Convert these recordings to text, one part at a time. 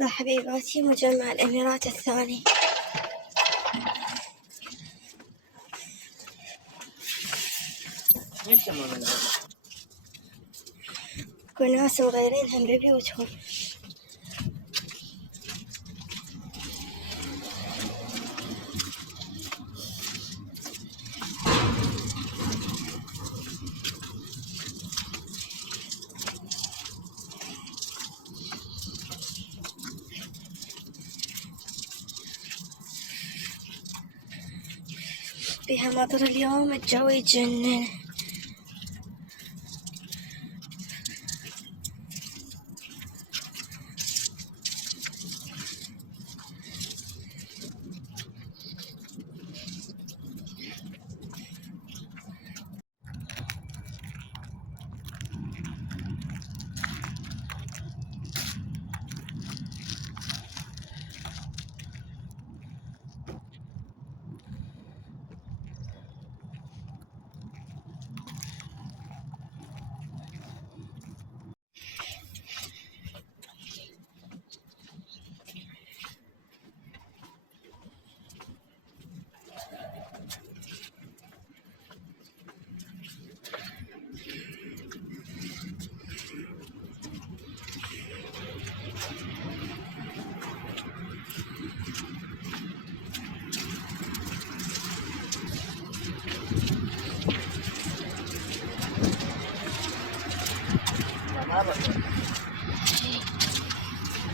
يا حبيباتي مجمع الإمارات الثاني. كل ناس مغيرينهم ببيوتهم. فيها مطر اليوم، الجو يجنن.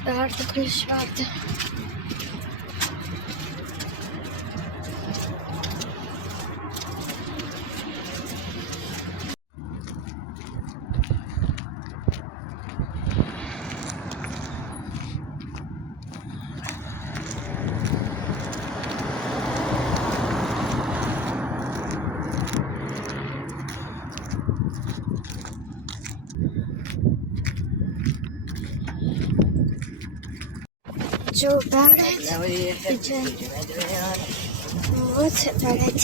باردة، كلش باردة. جو بارد موت برد.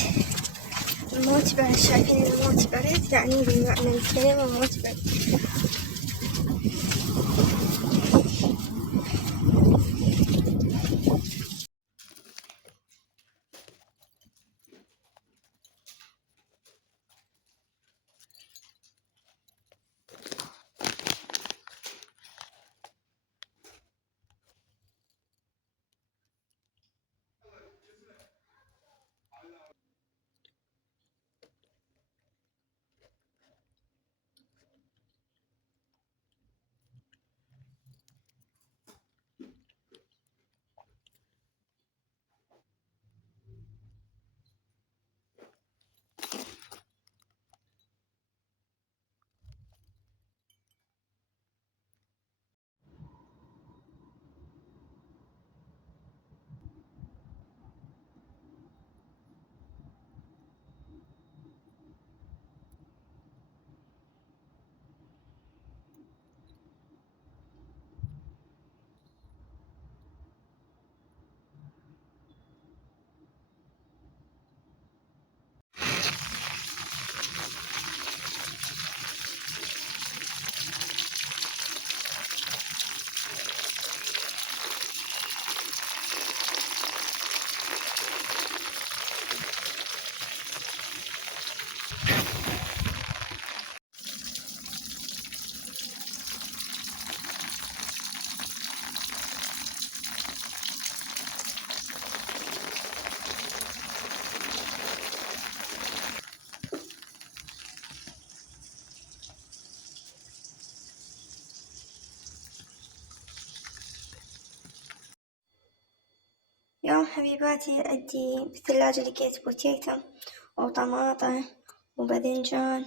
موت برد، شايفين الموت برد؟ يعني بمعنى الكلمة موت برد. يوم حبيباتي عندي بالثلاجة لقيت بوتيتو وطماطة وباذنجان.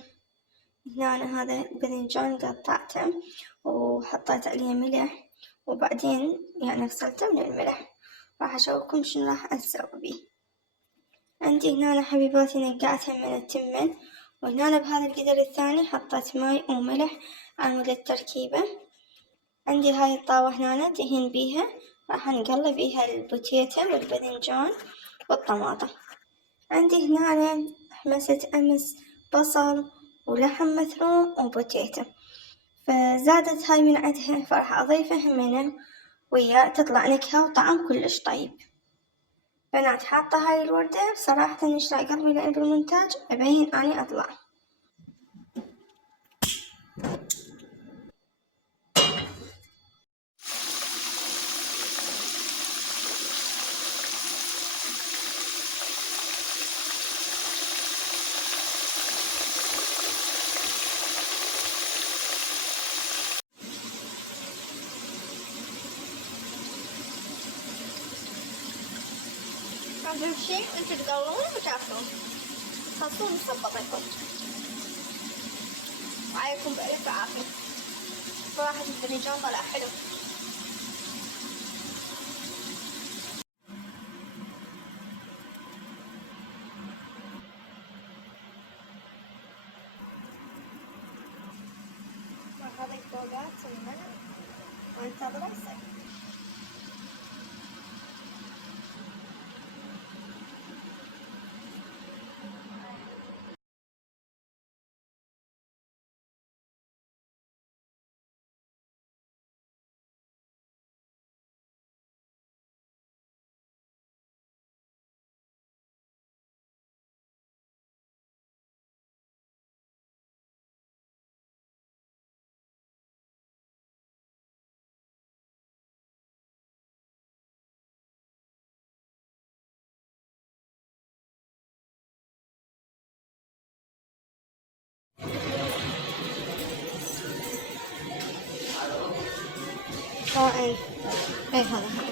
هنا هذا الباذنجان قطعته وحطيت عليه ملح، وبعدين يعني غسلته من الملح. راح أشوفكم شنو راح أسوي بيه. عندي هنا حبيباتي نقعتها من التمن، وهنا بهذا القدر الثاني حطيت ماي وملح على مود التركيبة. عندي هاي الطاوة هنا دهين بيها، راح نقلب بيها البوتيتو والباذنجان والطماطة. عندي هنا حمسة أمس بصل ولحم مثروم وبوتيتو، فزادت هاي من عندها فراح أضيفه همينة ويا تطلع نكهة وطعم كلش طيب. بنات حاطة هاي الوردة صراحة يشرق قلبي لأن بالمونتاج أبين أني أطلع. أهم شي انتو تقلون وتاكلون، خلصون مصبطكم، وعليكم بألف عافية. صراحة الباذنجان طلع حلو. وهذا فوقات المنع وانتظر الصيف. رائع. اي هذا